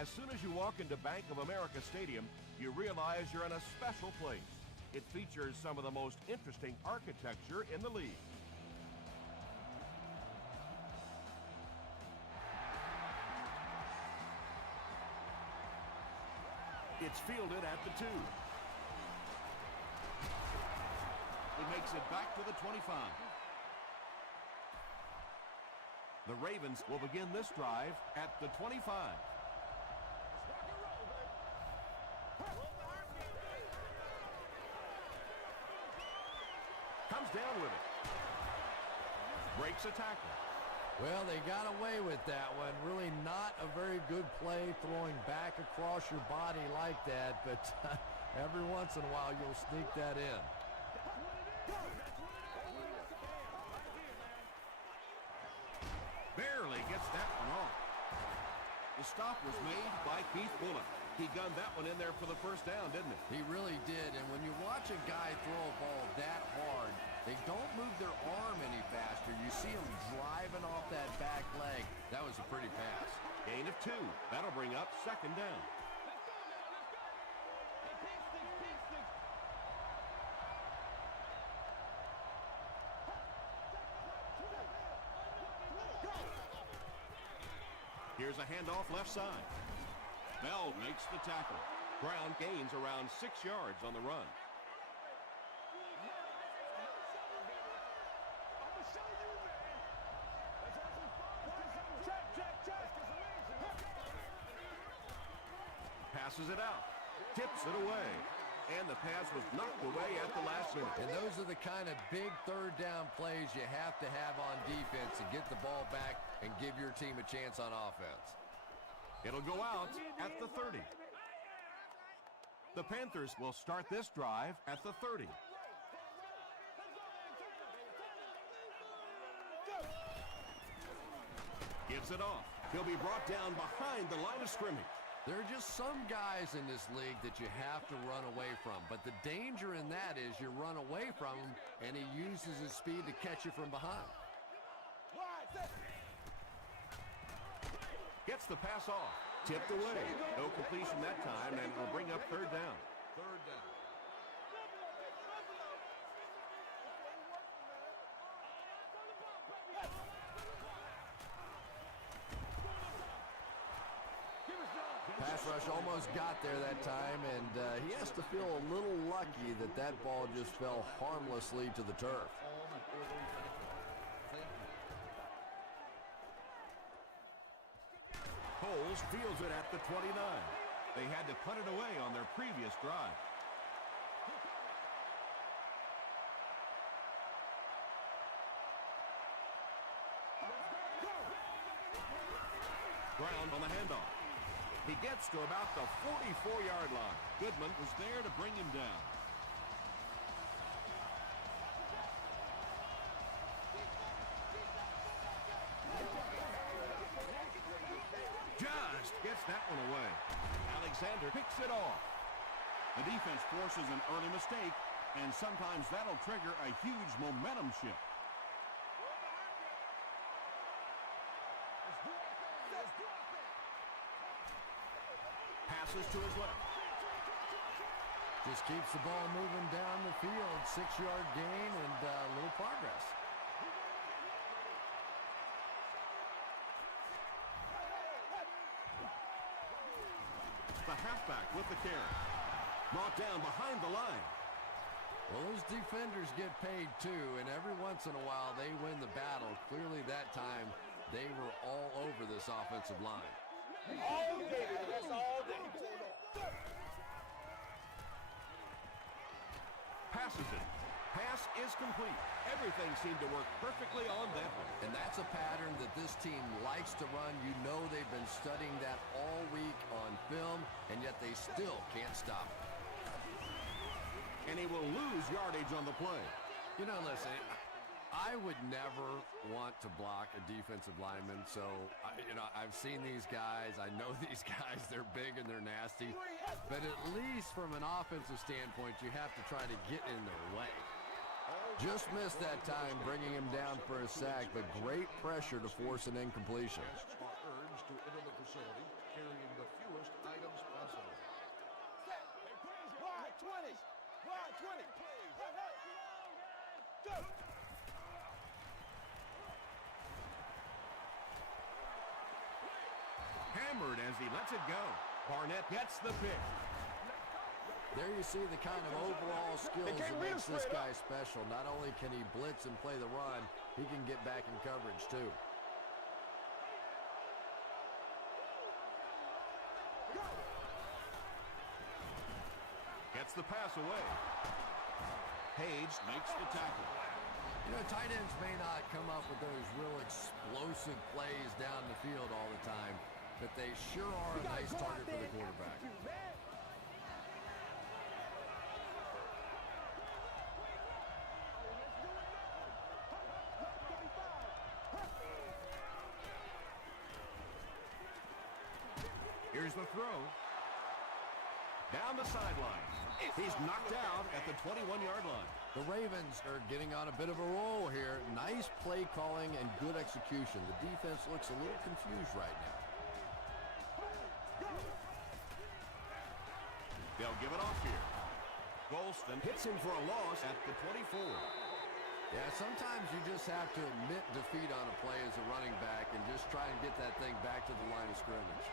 As soon as you walk into Bank of America Stadium, you realize you're in a special place. It features some of the most interesting architecture in the league. It's fielded at the 2. He makes it back to the 25. The Ravens will begin this drive at the 25. Comes down with it. Breaks a tackle. Well, they got away with that one. Really not a very good play throwing back across your body like that, but every once in a while you'll sneak that in. Barely gets that one off. The stop was made by Keith Bullock. He gunned that one in there for the first down, didn't he? He really did, and when you watch a guy throw a ball that hard, they don't move their arm any faster. You see him driving off that back leg. That was a pretty pass. Gain of 2. That'll bring up second down. Here's a handoff left side. Bell makes the tackle. Brown gains around 6 yards on the run. Passes it out. Tips it away. And the pass was knocked away at the last minute. And those are the kind of big third down plays you have to have on defense to get the ball back and give your team a chance on offense. It'll go out at the 30. The Panthers will start this drive at the 30. Gives it off. He'll be brought down behind the line of scrimmage. There are just some guys in this league that you have to run away from, but the danger in that is you run away from him and he uses his speed to catch you from behind. Gets the pass off. Tipped away. No completion that time, and will bring up third down. Third down. Pass rush almost got there that time, and he has to feel a little lucky that that ball just fell harmlessly to the turf. Coles fields it at the 29. They had to put it away on their previous drive. Brown on the handoff. He gets to about the 44-yard line. Goodman was there to bring him down. Just gets that one away. Alexander picks it off. The defense forces an early mistake, and sometimes that'll trigger a huge momentum shift. Passes to his left. Just keeps the ball moving down the field. 6-yard gain and a little progress. The halfback with the carry. Brought down behind the line. Well, those defenders get paid too, and every once in a while they win the battle. Clearly that time they were all over this offensive line. All day, that's all day. Passes it. Pass is complete. Everything seemed to work perfectly on that one. And that's a pattern that this team likes to run. You know they've been studying that all week on film, and yet they still can't stop it. And he will lose yardage on the play. You know, listen, I would never want to block a defensive lineman, so, I've seen these guys. I know these guys. They're big and they're nasty. But at least from an offensive standpoint, you have to try to get in their way. Just missed that time, bringing him down for a sack, but great pressure to force an incompletion. Guests are urged to enter the facility carrying the fewest 20. Ride 20. Go. Hammered as he lets it go. Barnett gets the pick. There you see the kind of overall skills that makes this guy special. Not only can he blitz and play the run, he can get back in coverage too. Gets the pass away. Page makes the tackle. You know, tight ends may not come up with those real explosive plays down the field all the time, but they sure are a nice target for the quarterback. Here's the throw. Down the sideline. He's knocked out at the 21-yard line. The Ravens are getting on a bit of a roll here. Nice play calling and good execution. The defense looks a little confused right now. They'll give it off here. Golston hits him for a loss at the 24. Yeah, sometimes you just have to admit defeat on a play as a running back and just try and get that thing back to the line of scrimmage.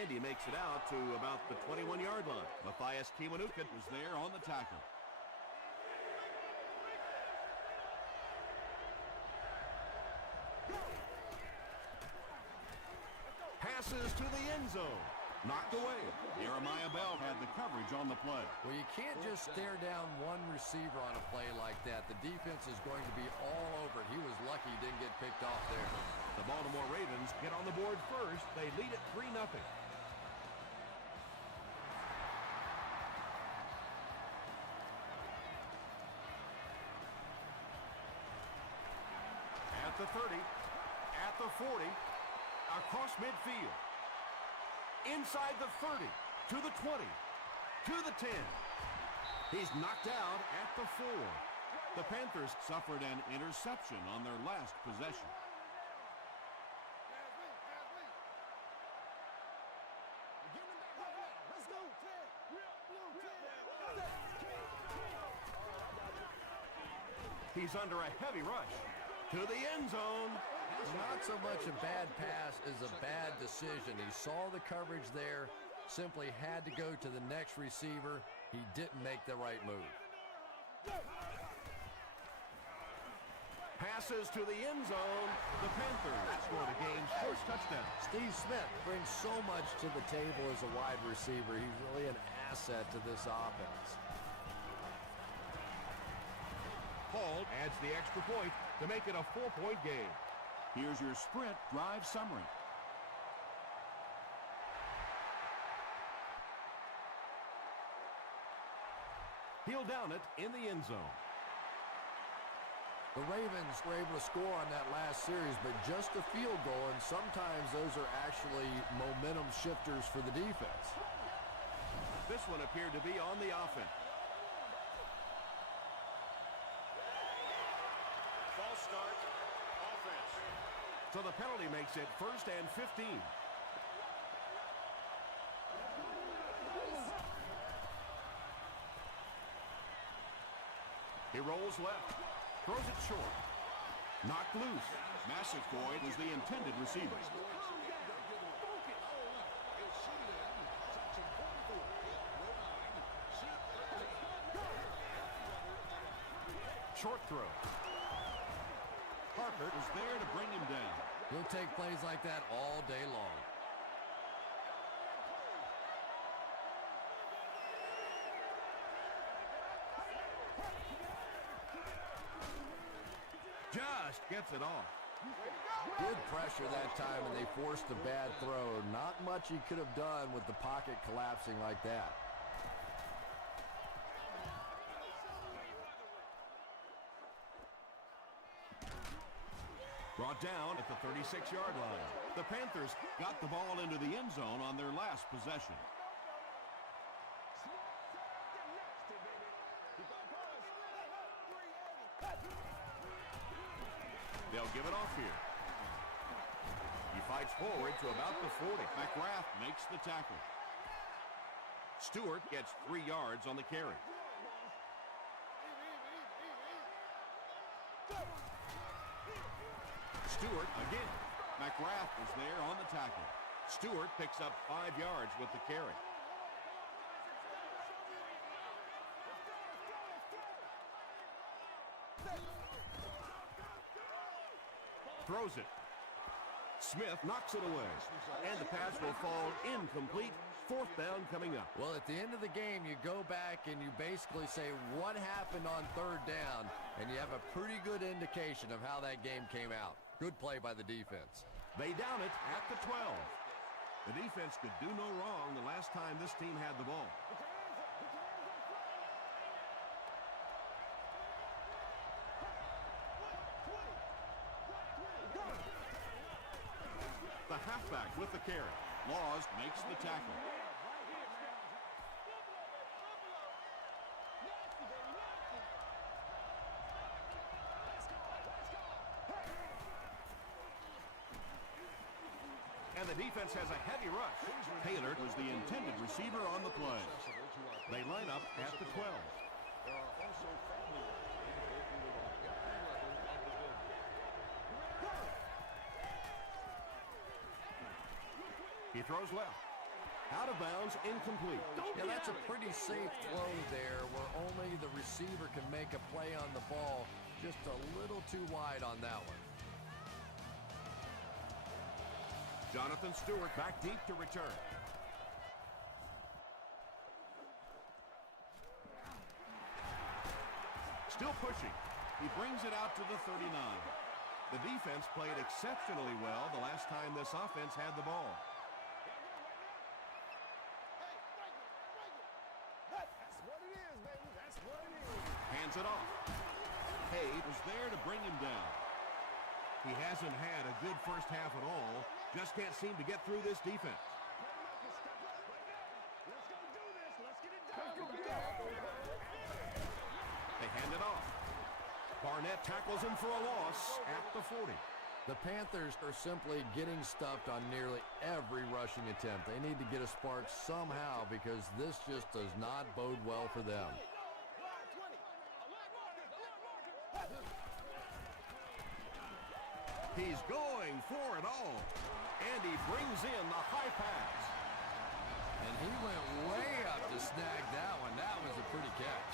Andy makes it out to about the 21-yard line. Matthias Kiwanuka was there on the tackle. Passes to the end zone. Knocked away. Jeremiah Bell had the coverage on the play. Well, you can't just stare down one receiver on a play like that. The defense is going to be all over it. He was lucky he didn't get picked off there. The Baltimore Ravens get on the board first. They lead it 3-0. At the 30, at the 40, across midfield. Inside the 30, to the 20, to the 10. He's knocked out at the 4. The Panthers suffered an interception on their last possession. He's under a heavy rush to the end zone. Not so much a bad pass as a bad decision. He saw the coverage there, simply had to go to the next receiver. He didn't make the right move. Passes to the end zone. The Panthers score the game's first touchdown. Steve Smith brings so much to the table as a wide receiver. He's really an asset to this offense. Hall adds the extra point to make it a 4-point game. Here's your sprint drive summary. He'll down it in the end zone. The Ravens were able to score on that last series, but just a field goal, and sometimes those are actually momentum shifters for the defense. This one appeared to be on the offense. False start, offense. So the penalty makes it 1st and 15. He rolls left, throws it short. Knocked loose. Massaquoi was the intended receiver. Short throw. Parker was there to bring him down. He'll take plays like that all day long. Just gets it off. Good pressure that time, and they forced a bad throw. Not much he could have done with the pocket collapsing like that. Brought down at the 36-yard line. The Panthers got the ball into the end zone on their last possession. They'll give it off here. He fights forward to about the 40. McGrath makes the tackle. Stewart gets 3 yards on the carry. Stewart again. McGrath is there on the tackle. Stewart picks up 5 yards with the carry. Throws it. Smith knocks it away. And the pass will fall incomplete. 4th down coming up. Well, at the end of the game, you go back and you basically say what happened on 3rd down, and you have a pretty good indication of how that game came out. Good play by the defense. They down it at the 12. The defense could do no wrong the last time this team had the ball. The halfback with the carry. Laws makes the tackle. And the defense has a heavy rush. Taylor was the intended receiver on the play. They line up at the 12. He throws left. Out of bounds, incomplete. Yeah, that's a pretty safe throw there where only the receiver can make a play on the ball. Just a little too wide on that one. Jonathan Stewart back deep to return. Still pushing. He brings it out to the 39. The defense played exceptionally well the last time this offense had the ball. Hands it off. Hayes was there to bring him down. He hasn't had a good first half at all. Just can't seem to get through this defense. They hand it off. Barnett tackles him for a loss at the 40. The Panthers are simply getting stuffed on nearly every rushing attempt. They need to get a spark somehow because this just does not bode well for them. He's going for it all. And he brings in the high pass. And he went way up to snag that one. That was a pretty catch.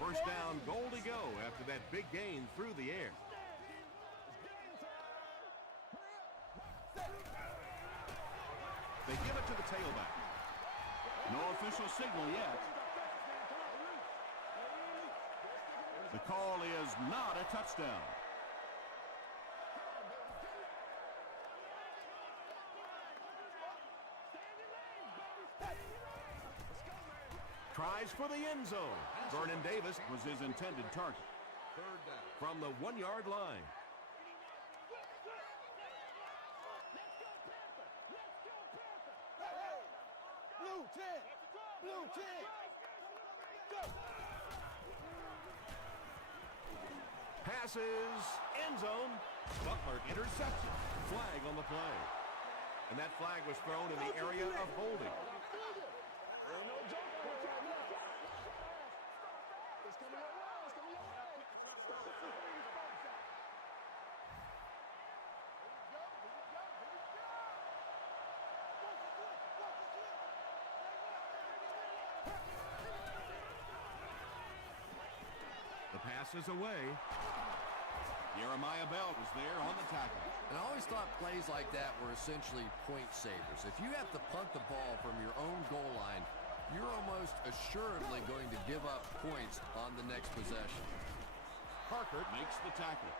First down, goal to go after that big gain through the air. They give it to the tailback. No official signal yet. The call is not a touchdown. Tries for the end zone. Vernon Davis Was his intended target. 3rd down. from the 1-yard line. Blue 10. Blue 10. Go. Passes, end zone. Butler interception. Flag on the play. And that flag was thrown in the area of holding. The pass is away. Jeremiah Bell was there on the tackle. And I always thought plays like that were essentially point savers. If you have to punt the ball from your own goal line, you're almost assuredly going to give up points on the next possession. Parker makes the tackle.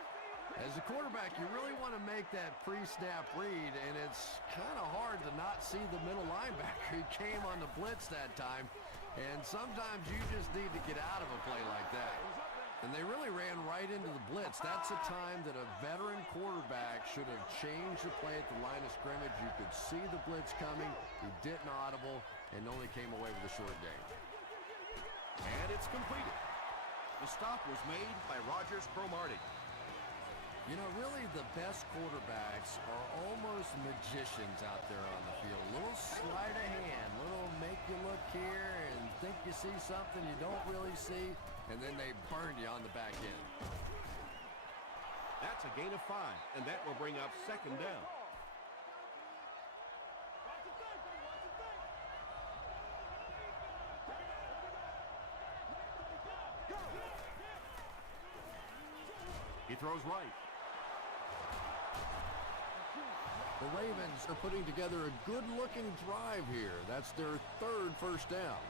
As a quarterback, you really want to make that pre-snap read, and it's kind of hard to not see the middle linebacker. He came on the blitz that time, and sometimes you just need to get out of a play like that. And they really ran right into the blitz. That's a time that a veteran quarterback should have changed the play at the line of scrimmage. You could see the blitz coming. He didn't audible and only came away with a short gain. And it's completed. The stop was made by Rogers Cromartie. You know, really the best quarterbacks are almost magicians out there on the field. Little sleight of hand, little make you look here and think you see something you don't really see, and then they burn you on the back end. That's a gain of 5, and that will bring up second down. He throws right. The Ravens are putting together a good-looking drive here. That's their third first down.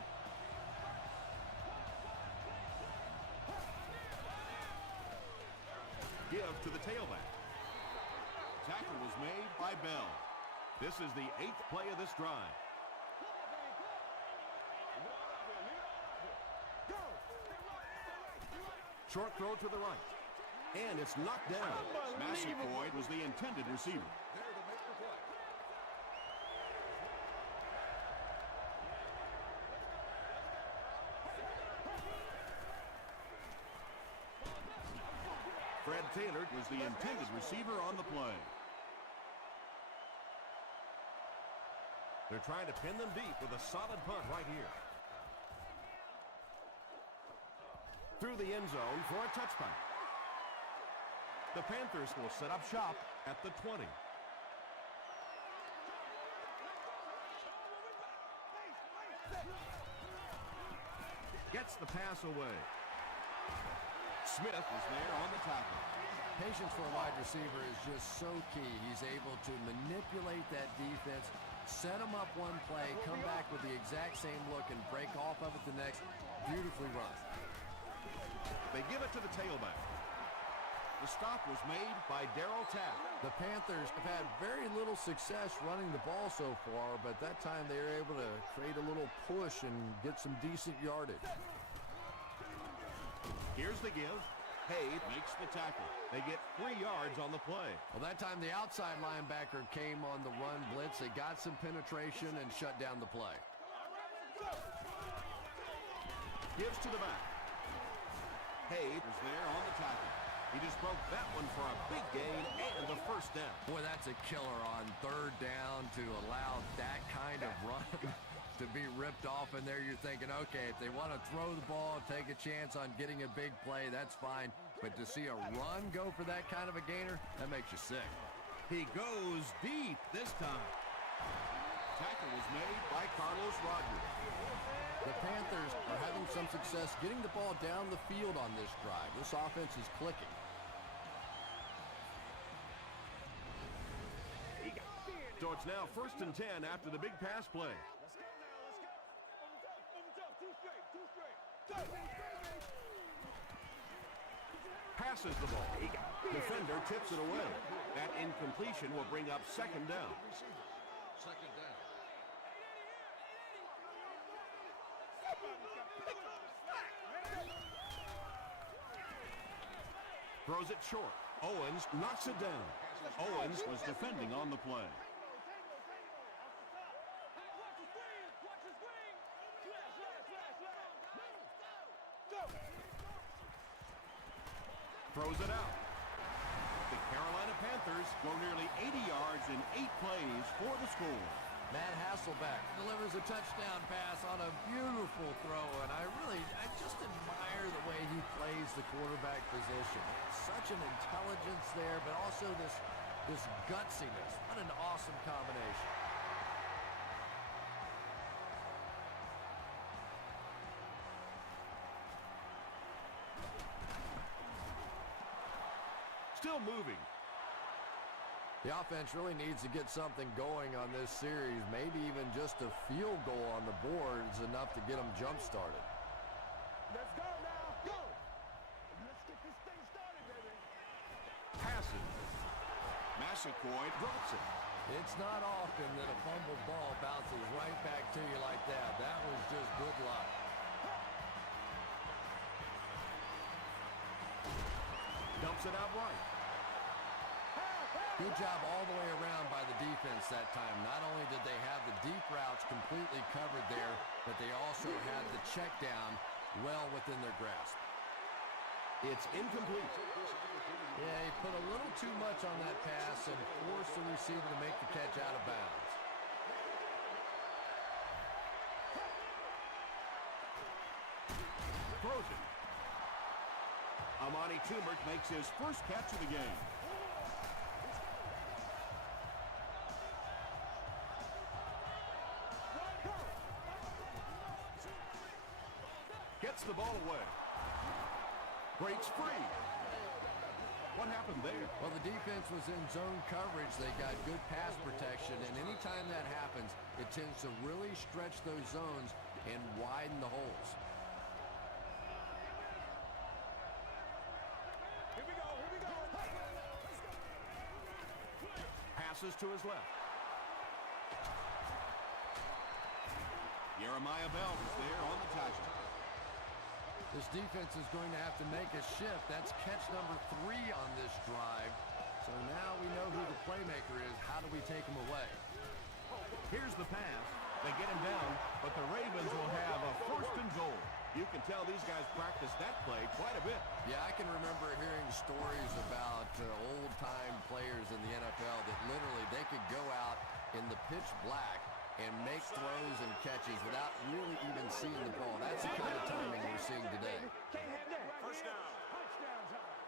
Give to the tailback. Tackle was made by Bell. This is the 8th play of this drive. Short throw to the right. And it's knocked down. Massaquoi was the intended receiver. Fred Taylor was the intended receiver on the play. They're trying to pin them deep with a solid punt right here. Through the end zone for a touchback. The Panthers will set up shop at the 20. Gets the pass away. Smith is there on the tackle. Patience for a wide receiver is just so key. He's able to manipulate that defense, set them up one play, come back with the exact same look, and break off of it the next. Beautifully run. They give it to the tailback. The stop was made by Darryl Tapp. The Panthers have had very little success running the ball so far, but that time they were able to create a little push and get some decent yardage. Here's the give. Hayes makes the tackle. They get 3 yards on the play. Well, that time the outside linebacker came on the run blitz. They got some penetration and shut down the play. Gives to the back. Hayes is there on the tackle. He just broke that one for a big gain and the first down. Boy, that's a killer on third down to allow that kind of run to be ripped off in there. You're thinking, okay, if they want to throw the ball, take a chance on getting a big play, that's fine. But to see a run go for that kind of a gainer, that makes you sick. He goes deep this time. Tackle was made by Carlos Rogers. The Panthers are having some success getting the ball down the field on this drive. This offense is clicking. So it's now 1st and 10 after the big pass play. Passes the ball. Defender tips it away. That incompletion will bring up second down. Second down. Throws it short. Owens knocks it down. Owens was defending on the play. Throws it out. The Carolina Panthers go nearly 80 yards in 8 plays for the score. Matt Hasselbeck delivers a touchdown pass on a beautiful throw, and I just admire the way he plays the quarterback position. Such an intelligence there, but also this gutsiness. What an awesome combination. Still moving. The offense really needs to get something going on this series. Maybe even just a field goal on the board is enough to get them jump-started. Let's go now. Go. Let's get this thing started, baby. Passes. Massaquoi drops it. It's not often that a fumbled ball bounces right back to you like that. That was just good luck. Dumps it out right. Good job all the way around by the defense that time. Not only did they have the deep routes completely covered there, but they also had the check down well within their grasp. It's incomplete. Yeah, he put a little too much on that pass and forced the receiver to make the catch out of bounds. Throws it. Amani Toombert makes his first catch of the game. Gets the ball away. Breaks free. What happened there? Well, the defense was in zone coverage. They got good pass protection, and anytime that happens, it tends to really stretch those zones and widen the holes. Here we go, here we go. Passes to his left. Jeremiah Bell is there on the tackle. This defense is going to have to make a shift. That's catch number 3 on this drive. So now we know who the playmaker is. How do we take him away? Here's the pass. They get him down, but the Ravens will have a first and goal. You can tell these guys practice that play quite a bit. Yeah, I can remember hearing stories about old-time players in the NFL that literally they could go out in the pitch black and make throws and catches without really even seeing the ball. That's the kind of timing we're seeing today. First down. Touchdown time.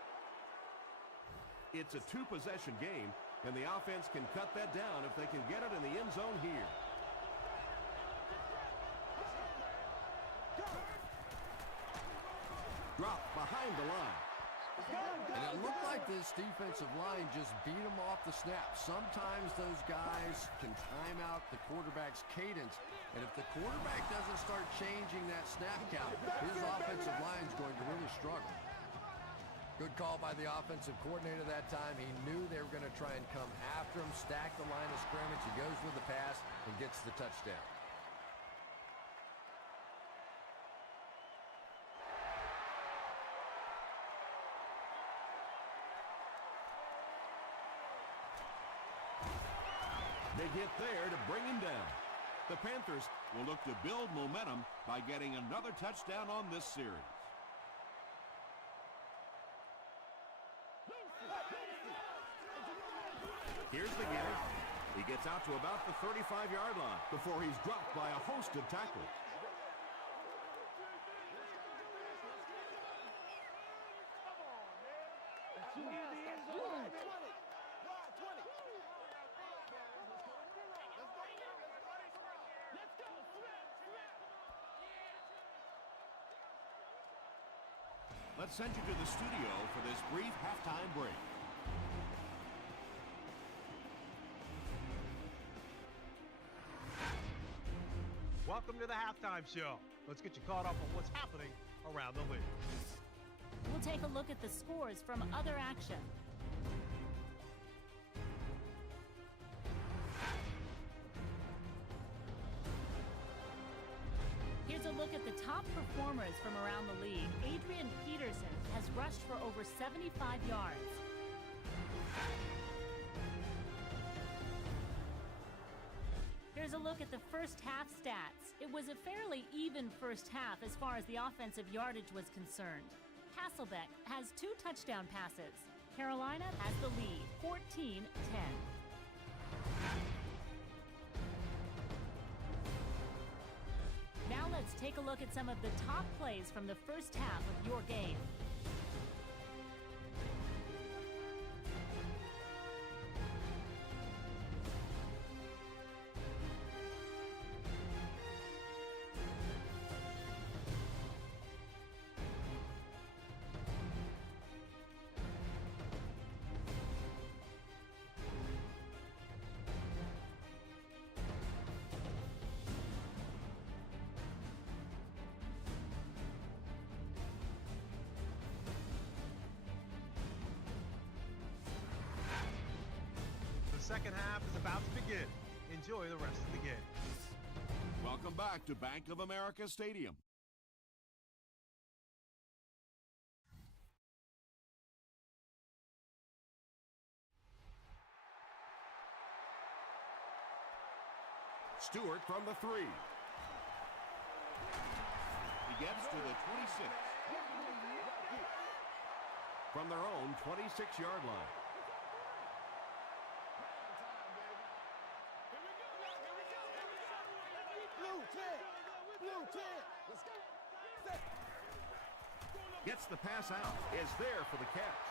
It's a 2-possession game, and the offense can cut that down if they can get it in the end zone here. Drop behind the line. And it looked like this defensive line just beat them off the snap. Sometimes those guys can time out the quarterback's cadence, and if the quarterback doesn't start changing that snap count, his offensive line's going to really struggle. Good call by the offensive coordinator that time. He knew they were going to try and come after him, stack the line of scrimmage. He goes with the pass and gets the touchdown. Big hit there to bring him down. The Panthers will look to build momentum by getting another touchdown on this series. Here's the give. He gets out to about the 35-yard line before he's dropped by a host of tacklers. Let's send you to the studio for this brief halftime break. Welcome to the halftime show. Let's get you caught up on what's happening around the league. We'll take a look at the scores from other action. Here's a look at the top performers from around the league. Adrian Peterson has rushed for over 75 yards. Here's a look at the first half stats. It was a fairly even first half as far as the offensive yardage was concerned. Hasselbeck has 2 touchdown passes. Carolina has the lead, 14-10. Now let's take a look at some of the top plays from the first half of your game. The second half is about to begin. Enjoy the rest of the game. Welcome back to Bank of America Stadium. Stewart from the 3. He gets to the 26. from their own 26-yard line. Blue 10. Blue 10. Let's go. Set. Gets the pass out. Is there for the catch.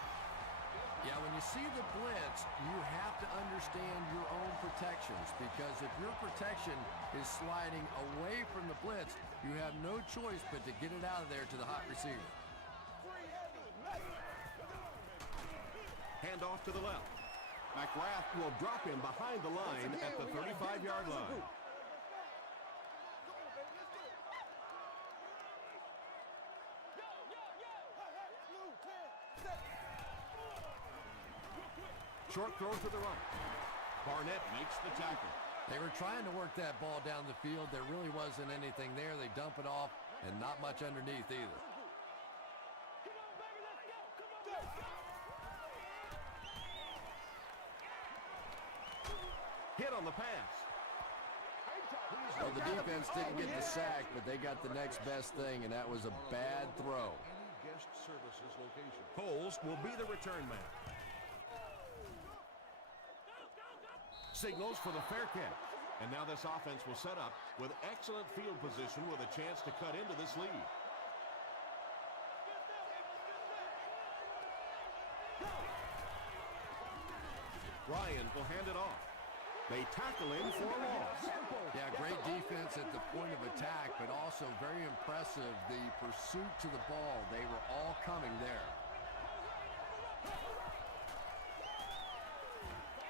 Yeah, when you see the blitz, you have to understand your own protections, because if your protection is sliding away from the blitz, you have no choice but to get it out of there to the hot receiver. Hand off to the left. McGrath will drop him behind the line at the 35-yard line. Short throw to the right. Barnett makes the tackle. They were trying to work that ball down the field. There really wasn't anything there. They dump it off, and not much underneath either. Hit on the pass. Well, the defense didn't get the sack, but they got the next best thing, and that was a bad throw. Guest services location. Coles will be the return man. Signals for the fair catch. And now this offense will set up with excellent field position with a chance to cut into this lead. Ryan will hand it off. They tackle him for a loss. Yeah, great defense at the point of attack, but also very impressive, the pursuit to the ball. They were all coming there.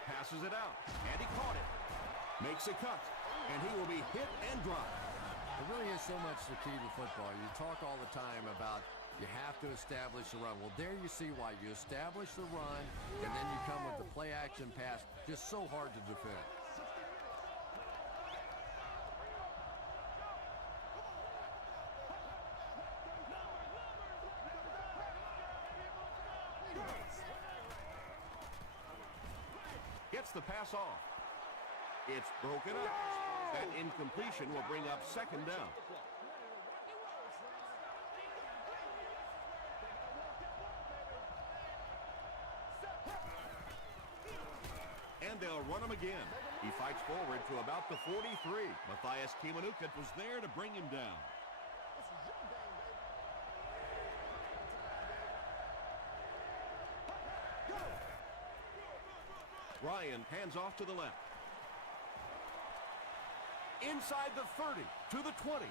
Passes it out, and he caught it. Makes a cut, and he will be hit and dropped. It really is so much the key to football. You talk all the time about you have to establish the run. Well, there you see why. You establish the run, and then you come with the play-action pass. Just so hard to defend. Gets the pass off. It's broken up. That incompletion will bring up second down. And they'll run him again. He fights forward to about the 43. Matthias Kimanukit was there to bring him down. Ryan hands off to the left. Inside the 30 to the 20.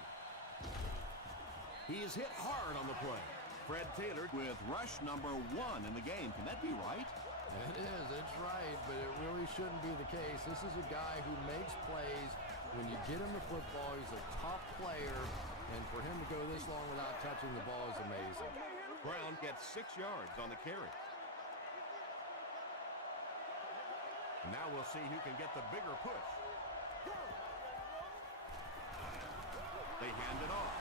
He is hit hard on the play. Fred Taylor with rush number 1 in the game. Can that be right? It is. It's right, but it really shouldn't be the case. This is a guy who makes plays. When you get him the football, he's a top player, and for him to go this long without touching the ball is amazing. Brown gets 6 yards on the carry. Now we'll see who can get the bigger push. They hand it off.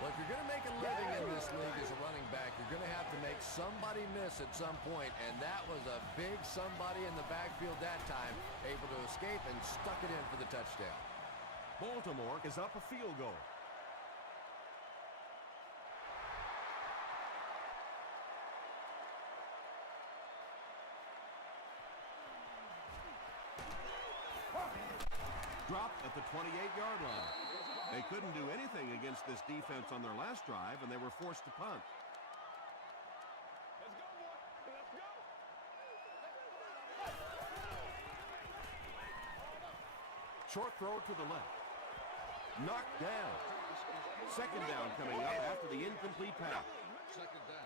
Well, if you're going to make a living in this league as a running back, you're going to have to make somebody miss at some point, and that was a big somebody in the backfield that time, able to escape and stuck it in for the touchdown. Baltimore is up a field goal. Dropped at the 28-yard line. They couldn't do anything against this defense on their last drive, and they were forced to punt. Short throw to the left. Knocked down. Second down coming up after the incomplete pass. Second down.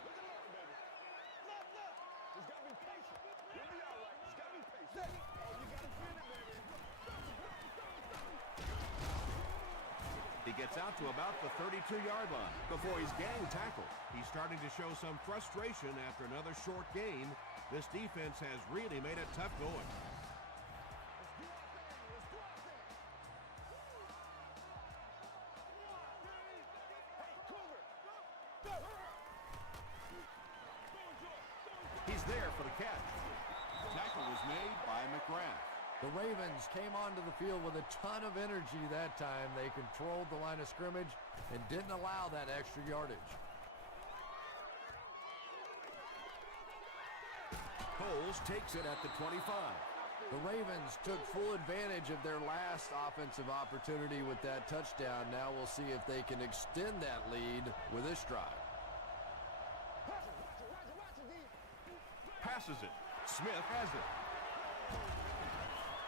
He gets out to about the 32-yard line before he's gang tackled. He's starting to show some frustration after another short gain. This defense has really made it tough going. He's there for the catch. Tackle was made by McGrath. The Ravens came onto the field with a ton of energy that time. They controlled the line of scrimmage and didn't allow that extra yardage. Foles takes it at the 25. The Ravens took full advantage of their last offensive opportunity with that touchdown. Now we'll see if they can extend that lead with this drive. Passes it. Smith has it.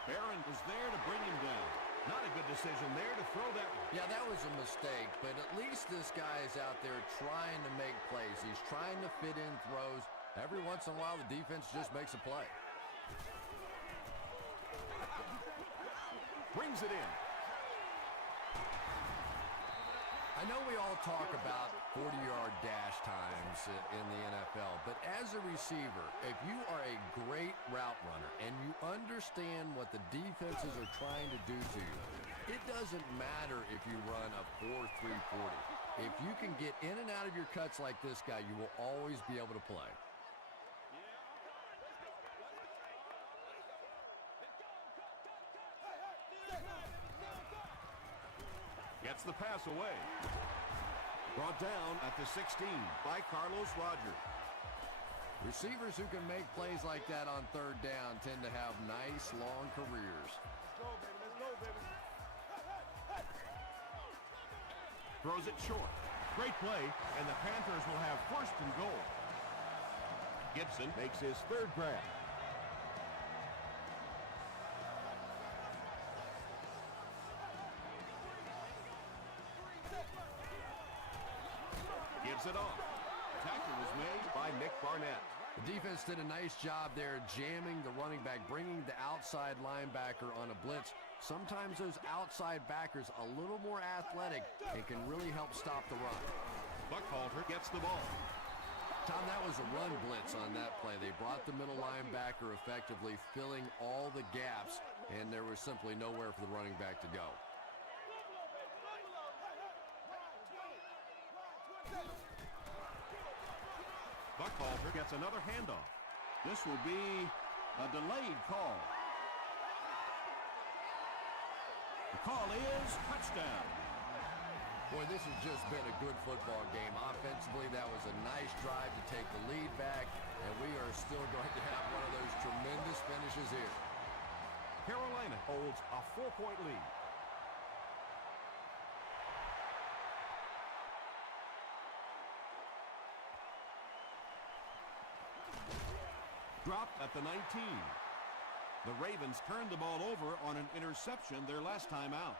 Barron was there to bring him down. Not a good decision there to throw that one. Yeah, that was a mistake, but at least this guy is out there trying to make plays. He's trying to fit in throws. Every once in a while, the defense just makes a play. Brings it in. I know we all talk about 40-yard dash times in the NFL, but as a receiver, if you are a great route runner and you understand what the defenses are trying to do to you, it doesn't matter if you run a 4.3 40. If you can get in and out of your cuts like this guy, you will always be able to play. Gets the pass away. Brought down at the 16 by Carlos Rogers. Receivers who can make plays like that on third down tend to have nice, long careers. Let's go, baby. Let's go, baby. Throws it short. Great play, and the Panthers will have first and goal. Gibson makes his third grab. Gives it off. Tackle was made by Nick Barnett. The defense did a nice job there jamming the running back, bringing the outside linebacker on a blitz. Sometimes those outside backers a little more athletic and can really help stop the run. Buckhalter gets the ball. Tom, that was a run blitz on that play. They brought the middle linebacker effectively filling all the gaps, and there was simply nowhere for the running back to go. Buckhalter gets another handoff. This will be a delayed call. The call is touchdown. Boy, this has just been a good football game. Offensively, that was a nice drive to take the lead back, and we are still going to have one of those tremendous finishes here. Carolina holds a 4-point lead. Dropped at the 19. The Ravens turned the ball over on an interception their last time out.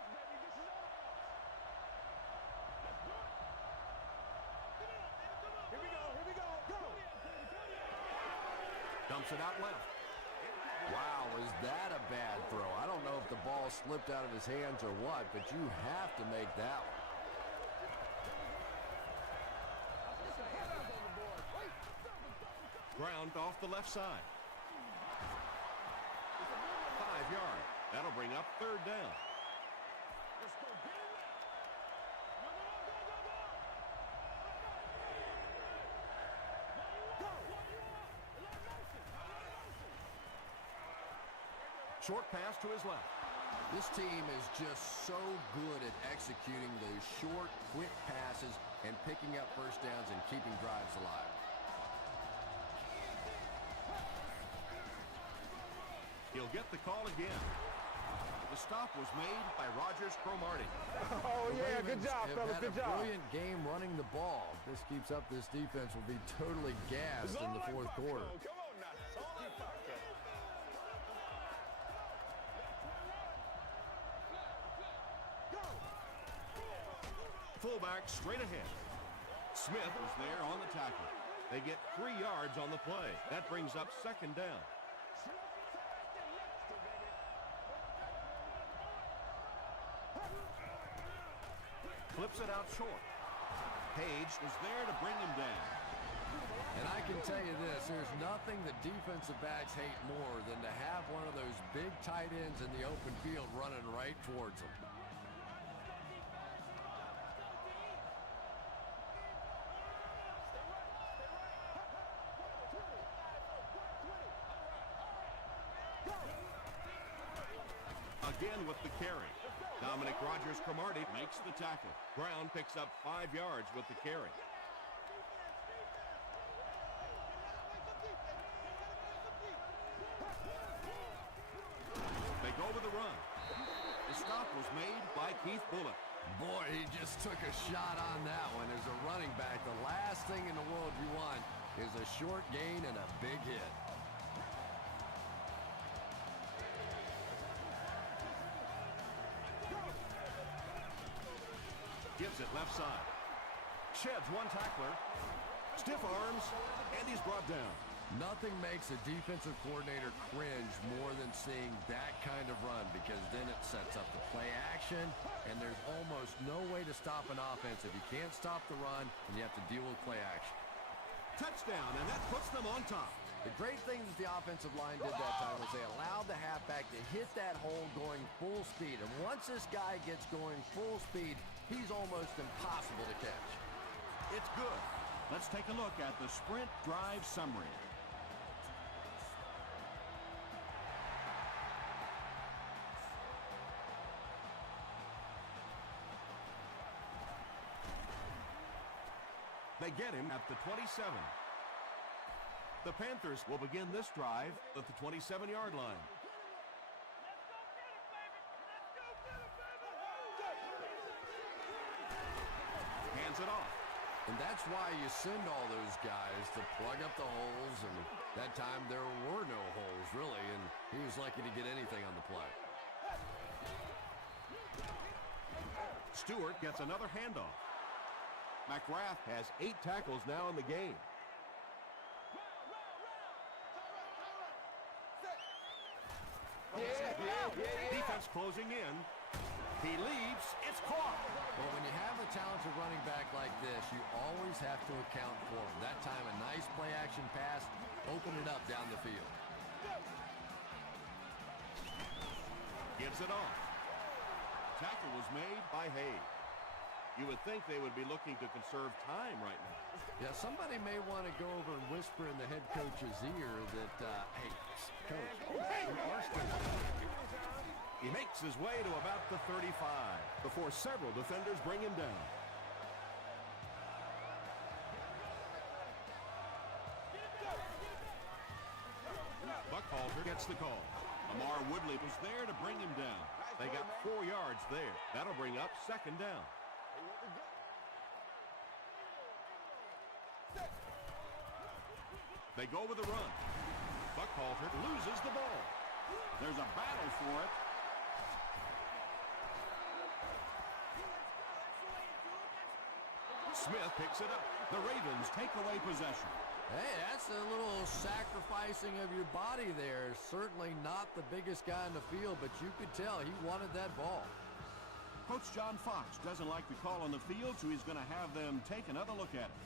Here we go, go! Dumps it out left. Wow, was that a bad throw? I don't know if the ball slipped out of his hands or what, but you have to make that one. Ground off the left side. 5 yards. That'll bring up third down. Short pass to his left. This team is just so good at executing those short, quick passes and picking up first downs and keeping drives alive. He'll get the call again. The stop was made by Rogers Cromartie. Oh, yeah, good Ravens job, have fellas, had good a job. brilliant game running the ball. If this keeps up, this defense will be totally gassed in the fourth quarter. Come on now. It's all like Paco. Fullback straight ahead. Smith is there on the tackle. They get 3 yards on the play. That brings up second down. Flips it out short. Page was there to bring him down. And I can tell you this, there's nothing that defensive backs hate more than to have one of those big tight ends in the open field running right towards them. Again with the carry. Dominic Rogers-Cromartie makes the tackle. Brown picks up 5 yards with the carry. was made by Keith Bulluck. Boy, he just took a shot on that one. As a running back, the last thing in the world you want is a short gain and a big hit. Gives it left side. Sheds one tackler. Stiff arms, and he's brought down. Nothing makes a defensive coordinator cringe more than seeing that kind of run, because then it sets up the play action, and there's almost no way to stop an offense if you can't stop the run and you have to deal with play action. Touchdown, and that puts them on top. The great thing that the offensive line did that time was they allowed the halfback to hit that hole going full speed, and once this guy gets going full speed, he's almost impossible to catch. It's good. Let's take a look at the sprint drive summary. They get him at the 27. The Panthers will begin this drive at the 27-yard line. Hands it off. And that's why you send all those guys to plug up the holes, and that time there were no holes, really, and he was lucky to get anything on the play. Stewart gets another handoff. McGrath has 8 tackles now in the game. Defense closing in. He leaves. It's caught. But when you have a talented running back like this, you always have to account for him. That time, a nice play-action pass opened it up down the field. Gives it off. Tackle was made by Hayes. You would think they would be looking to conserve time right now. Yeah, somebody may want to go over and whisper in the head coach's ear that, hey, coach, we are still. He makes his way to about the 35 before several defenders bring him down. Buckhalter gets the call. Lamar Woodley was there to bring him down. They got 4 yards there. That'll bring up second down. They go with a run. Buckhalter loses the ball. There's a battle for it. Smith picks it up. The Ravens take away possession. Hey, that's a little sacrificing of your body there. Certainly not the biggest guy in the field, but you could tell he wanted that ball. Coach John Fox doesn't like the call on the field, so he's going to have them take another look at it.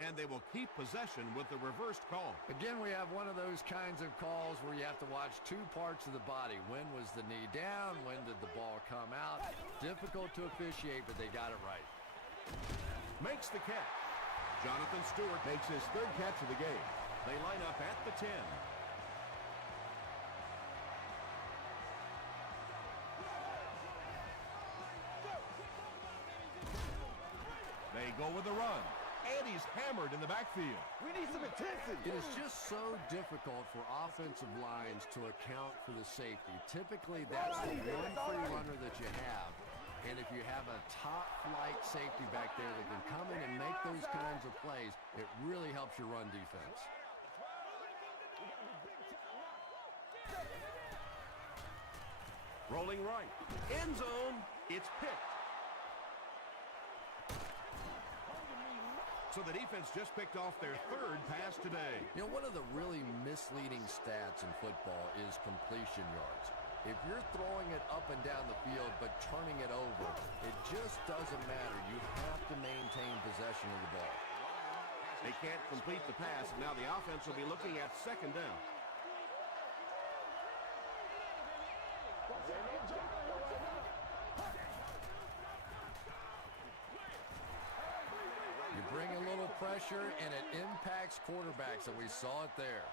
And they will keep possession with the reversed call. Again, we have one of those kinds of calls where you have to watch 2 parts of the body. When was the knee down? When did the ball come out? Difficult to officiate, but they got it right. Makes the catch. Jonathan Stewart makes his 3rd catch of the game. They line up at the 10. They go with the run. And he's hammered in the backfield. We need some intensity. It is just so difficult for offensive lines to account for the safety. Typically, that's the one free runner that you have. And if you have a top-flight safety back there that can come in and make those kinds of plays, it really helps your run defense. Rolling right. End zone. It's picked. So the defense just picked off their 3rd pass today. You know, one of the really misleading stats in football is completion yards. If you're throwing it up and down the field but turning it over, it just doesn't matter. You have to maintain possession of the ball. They can't complete the pass. Now the offense will be looking at second down. You bring a little pressure, and it impacts quarterbacks, and we saw it there.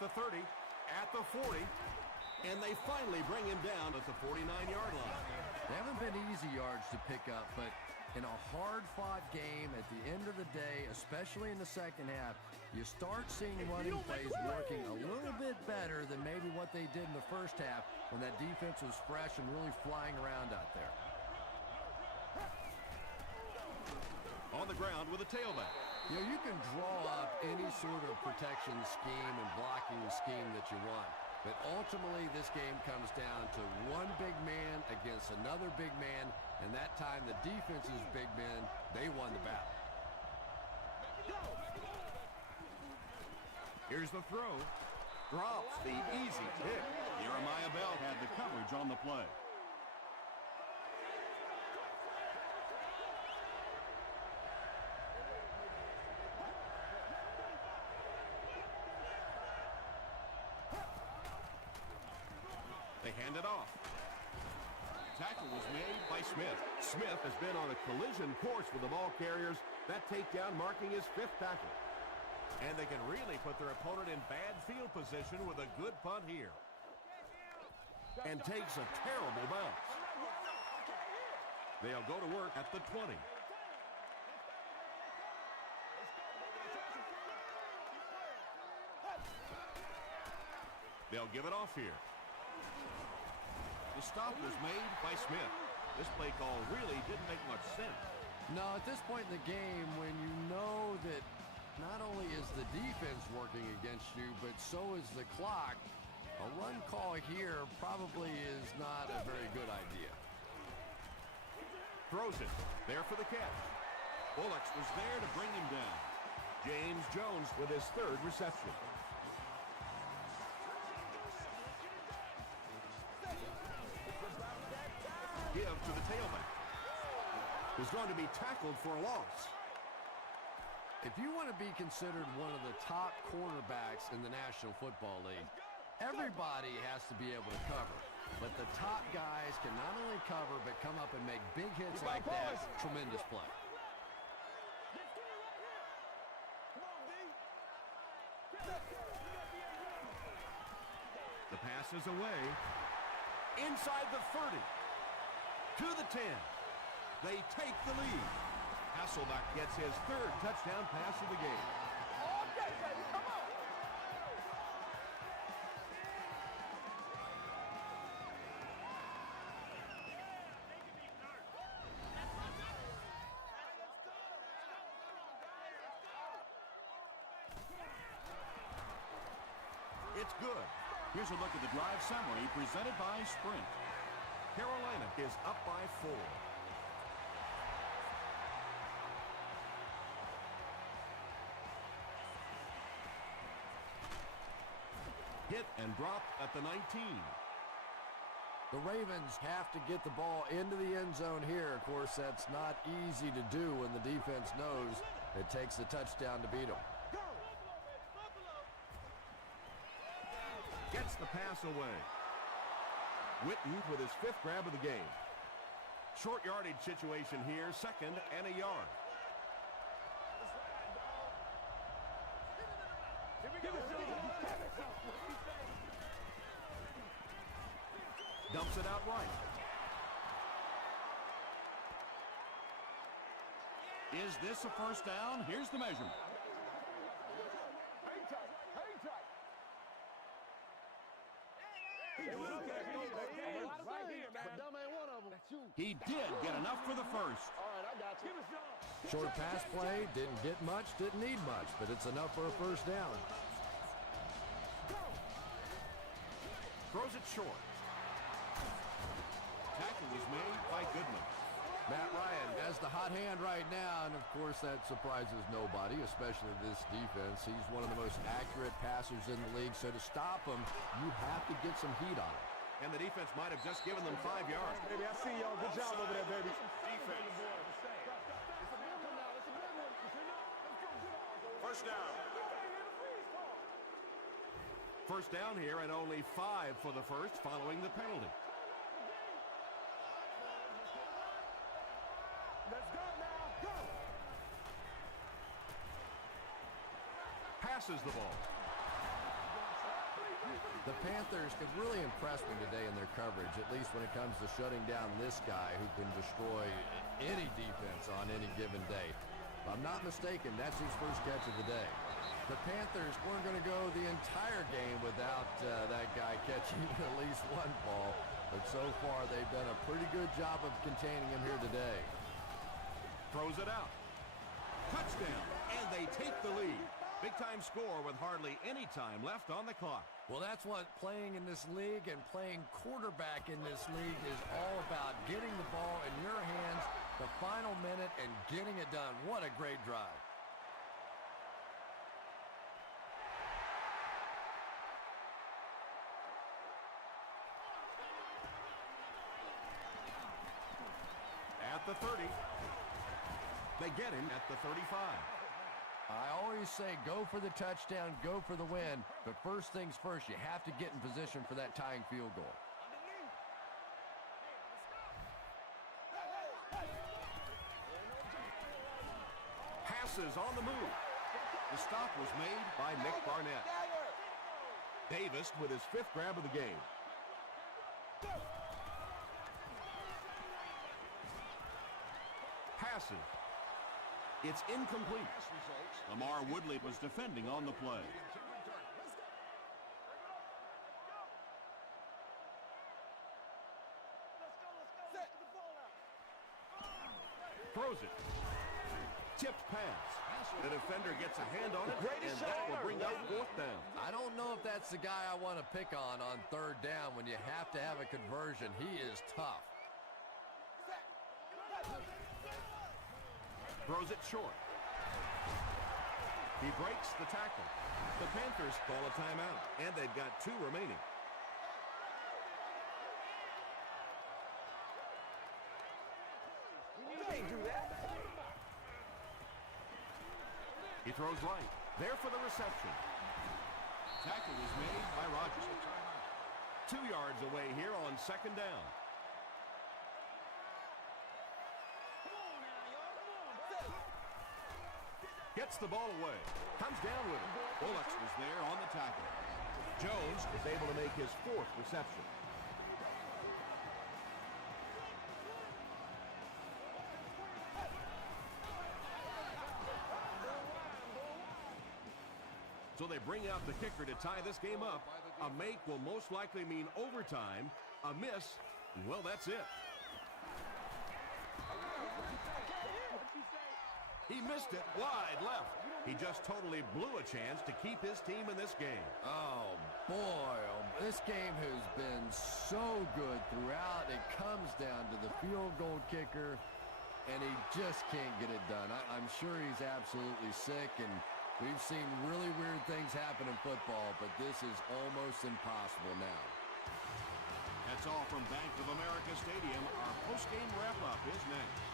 At the 30, at the 40, and they finally bring him down at the 49-yard line. They haven't been easy yards to pick up, but in a hard-fought game at the end of the day, especially in the second half, you start seeing running plays working a little bit better than maybe what they did in the first half when that defense was fresh and really flying around out there. On the ground with a tailback. You know, you can draw up any sort of protection scheme and blocking scheme that you want. But ultimately, this game comes down to one big man against another big man, and that time the defense's big men, they won the battle. Here's the throw. Drops the easy pick. Jeremiah Bell had the coverage on the play. They hand it off. Tackle was made by Smith. Smith has been on a collision course with the ball carriers. That takedown marking his 5th tackle. And they can really put their opponent in bad field position with a good punt here. And takes a terrible bounce. They'll go to work at the 20. They'll give it off here. The stop was made by Smith. This play call really didn't make much sense. No, at this point in the game, when you know that not only is the defense working against you, but so is the clock, a run call here probably is not a very good idea. Throws it. There for the catch. Bullocks was there to bring him down. James Jones with his 3rd reception. Give to the tailback. He's going to be tackled for a loss. If you want to be considered one of the top cornerbacks in the National Football League, everybody has to be able to cover. But the top guys can not only cover, but come up and make big hits like that. Tremendous play. The pass is away. Inside the 30. To the 10. They take the lead. Hasselbeck gets his 3rd touchdown pass of the game. Okay, baby, come on. It's good. Here's a look at the drive summary presented by Sprint. Carolina is up by 4. Hit and dropped at the 19. The Ravens have to get the ball into the end zone here. Of course, that's not easy to do when the defense knows it takes a touchdown to beat them. Gets the pass away. Witten with his 5th grab of the game. Short yardage situation here, 2nd and a yard. Dumps it out right. Is this a first down? Here's the measurement. Hang tight, hang tight. Right here, man. But dumb ain't one of them. That's you. He did get enough for the first. All right, I got you. Short pass play, didn't get much, didn't need much, but it's enough for a first down. Throws it short. Tackle was made by Goodman. Matt Ryan has the hot hand right now, and of course that surprises nobody, especially this defense. He's one of the most accurate passers in the league, so to stop him, you have to get some heat on him. And the defense might have just given them 5 yards. Baby, I see y'all. Good job over there, baby. Defense. First down. First down here, and only 5 for the first following the penalty. Let's go now. Go. Passes the ball. The Panthers have really impressed me today in their coverage, at least when it comes to shutting down this guy who can destroy any defense on any given day. If I'm not mistaken, that's his first catch of the day. The Panthers weren't going to go the entire game without that guy catching at least one ball, but so far they've done a pretty good job of containing him here today. Throws it out. Touchdown, and they take the lead. Big-time score with hardly any time left on the clock. Well, that's what playing in this league and playing quarterback in this league is all about, getting the ball in your hands the final minute and getting it done. What a great drive. At the 30. They get him at the 35. I always say go for the touchdown, go for the win, but first things first, you have to get in position for that tying field goal. Passes on the move. The stop was made by Nick Barnett. Davis with his 5th grab of the game. Passes. It's incomplete. Lamar Woodley was defending on the play. Throws it. Tipped pass. The defender gets a hand on it, and that will bring up 4th down. I don't know if that's the guy I want to pick on 3rd down when you have to have a conversion. He is tough. Throws it short. He breaks the tackle. The Panthers call a timeout, and they've got 2 remaining. He throws right. There for the reception. Tackle was made by Rodgers. 2 yards away here on 2nd down. Gets the ball away. Comes down with it. Bullocks was there on the tackle. Jones was able to make his 4th reception. So they bring out the kicker to tie this game up. A make will most likely mean overtime. A miss, well, that's it. He missed it wide left. He just totally blew a chance to keep his team in this game. Oh, boy. This game has been so good throughout. It comes down to the field goal kicker, and he just can't get it done. I'm sure he's absolutely sick, and we've seen really weird things happen in football, but this is almost impossible now. That's all from Bank of America Stadium. Our post-game wrap-up is next.